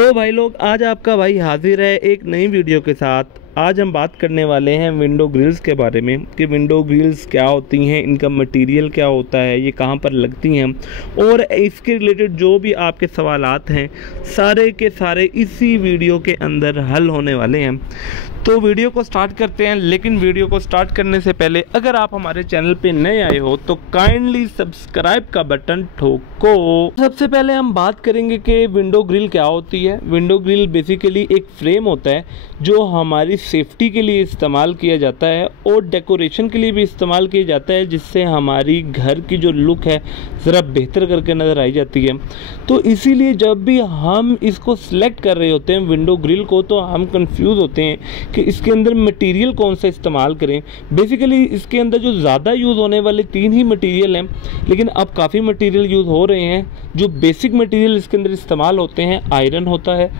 तो भाई लोग, आज आपका भाई हाजिर है एक नई वीडियो के साथ। आज हम बात करने वाले हैं विंडो ग्रिल्स के बारे में कि विंडो ग्रिल्स क्या होती हैं, इनका मटेरियल क्या होता है, ये कहाँ पर लगती हैं और इसके रिलेटेड जो भी आपके सवालात हैं सारे के सारे इसी वीडियो के अंदर हल होने वाले हैं। तो वीडियो को स्टार्ट करते हैं, लेकिन वीडियो को स्टार्ट करने से पहले अगर आप हमारे चैनल पे नए आए हो तो काइंडली सब्सक्राइब का बटन ठोको। सबसे पहले हम बात करेंगे कि विंडो ग्रिल क्या होती है। विंडो ग्रिल बेसिकली एक फ्रेम होता है जो हमारी सेफ्टी के लिए इस्तेमाल किया जाता है और डेकोरेशन के लिए भी इस्तेमाल किया जाता है, जिससे हमारी घर की जो लुक है ज़रा बेहतर करके नज़र आई जाती है। तो इसीलिए जब भी हम इसको सिलेक्ट कर रहे होते हैं विंडो ग्रिल को, तो हम कंफ्यूज होते हैं कि इसके अंदर मटेरियल कौन सा इस्तेमाल करें। बेसिकली इसके अंदर जो ज़्यादा यूज़ होने वाले 3 ही मटेरियल हैं, लेकिन अब काफ़ी मटेरियल यूज़ हो रहे हैं। जो बेसिक मटेरियल इसके अंदर इस्तेमाल होते हैं, आयरन होता है,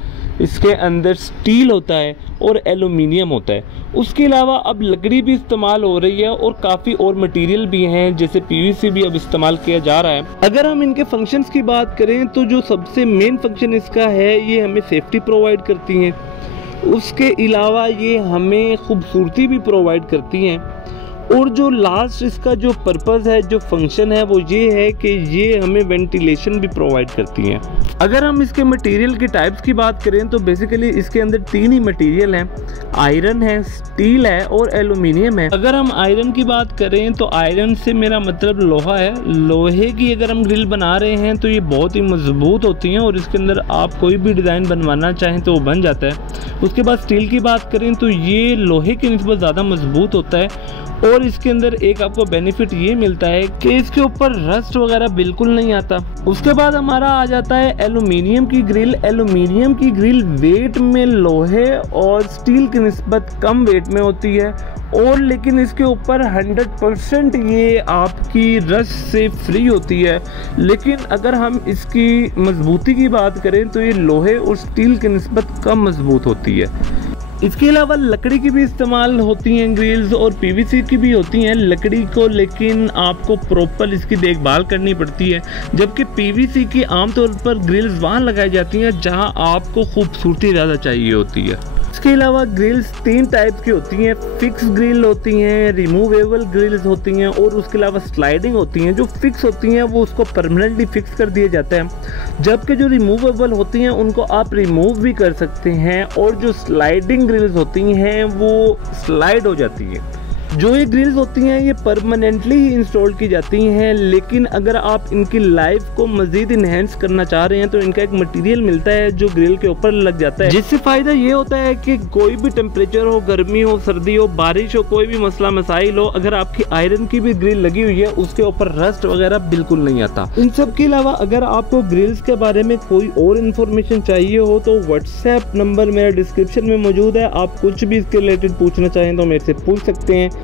इसके अंदर स्टील होता है और एलुमिनियम होता है। उसके अलावा अब लकड़ी भी इस्तेमाल हो रही है और काफ़ी और मटेरियल भी हैं, जैसे पीवीसी भी अब इस्तेमाल किया जा रहा है। अगर हम इनके फंक्शंस की बात करें तो जो सबसे मेन फंक्शन इसका है, ये हमें सेफ्टी प्रोवाइड करती हैं। उसके अलावा ये हमें खूबसूरती भी प्रोवाइड करती हैं। और जो लास्ट इसका जो पर्पज़ है, जो फंक्शन है, वो ये है कि ये हमें वेंटिलेशन भी प्रोवाइड करती हैं। अगर हम इसके मटेरियल की टाइप्स की बात करें तो बेसिकली इसके अंदर 3 ही मटेरियल हैं, आयरन है, स्टील है और एलुमिनियम है। अगर हम आयरन की बात करें तो आयरन से मेरा मतलब लोहा है। लोहे की अगर हम ग्रिल बना रहे हैं तो ये बहुत ही मजबूत होती हैं और इसके अंदर आप कोई भी डिज़ाइन बनवाना चाहें तो वो बन जाता है। उसके बाद स्टील की बात करें तो ये लोहे की निस्बत ज़्यादा मजबूत होता है और इसके अंदर एक आपको बेनिफिट ये मिलता है कि इसके ऊपर रस्ट वगैरह बिल्कुल नहीं आता। उसके बाद हमारा आ जाता है एलुमिनियम की ग्रिल। एलुमिनियम की ग्रिल वेट में लोहे और स्टील की निस्बत कम वेट में होती है और लेकिन इसके ऊपर 100% ये आपकी रस्ट से फ्री होती है। लेकिन अगर हम इसकी मजबूती की बात करें तो ये लोहे और स्टील की निस्बत कम मजबूत होती है। इसके अलावा लकड़ी की भी इस्तेमाल होती हैं ग्रिल्स और पीवीसी की भी होती हैं लकड़ी को, लेकिन आपको प्रॉपर इसकी देखभाल करनी पड़ती है। जबकि पीवीसी की आमतौर पर ग्रिल्स वहाँ लगाई जाती हैं जहां आपको खूबसूरती ज़्यादा चाहिए होती है। इसके अलावा ग्रिल्स 3 टाइप्स की होती हैं। फिक्स ग्रिल होती हैं, रिमूवेबल ग्रिल्स होती हैं और उसके अलावा स्लाइडिंग होती हैं। जो फिक्स होती हैं वो उसको परमानेंटली फिक्स कर दिया जाता है, जबकि जो रिमूवेबल होती हैं उनको आप रिमूव भी कर सकते हैं और जो स्लाइडिंग ग्रिल्स होती हैं वो स्लाइड हो जाती हैं। जो ये ग्रिल्स होती हैं ये परमानेंटली ही इंस्टॉल की जाती हैं, लेकिन अगर आप इनकी लाइफ को मज़ीद इन्हेंस करना चाह रहे हैं तो इनका एक मटेरियल मिलता है जो ग्रिल के ऊपर लग जाता है, जिससे फ़ायदा ये होता है कि कोई भी टेम्परेचर हो, गर्मी हो, सर्दी हो, बारिश हो, कोई भी मसला मसाइल हो, अगर आपकी आयरन की भी ग्रिल लगी हुई है उसके ऊपर रस्ट वगैरह बिल्कुल नहीं आता। इन सब के अलावा अगर आपको ग्रिल्स के बारे में कोई और इन्फॉर्मेशन चाहिए हो तो व्हाट्सएप नंबर मेरा डिस्क्रिप्शन में मौजूद है। आप कुछ भी इसके रिलेटेड पूछना चाहें तो मेरे से पूछ सकते हैं।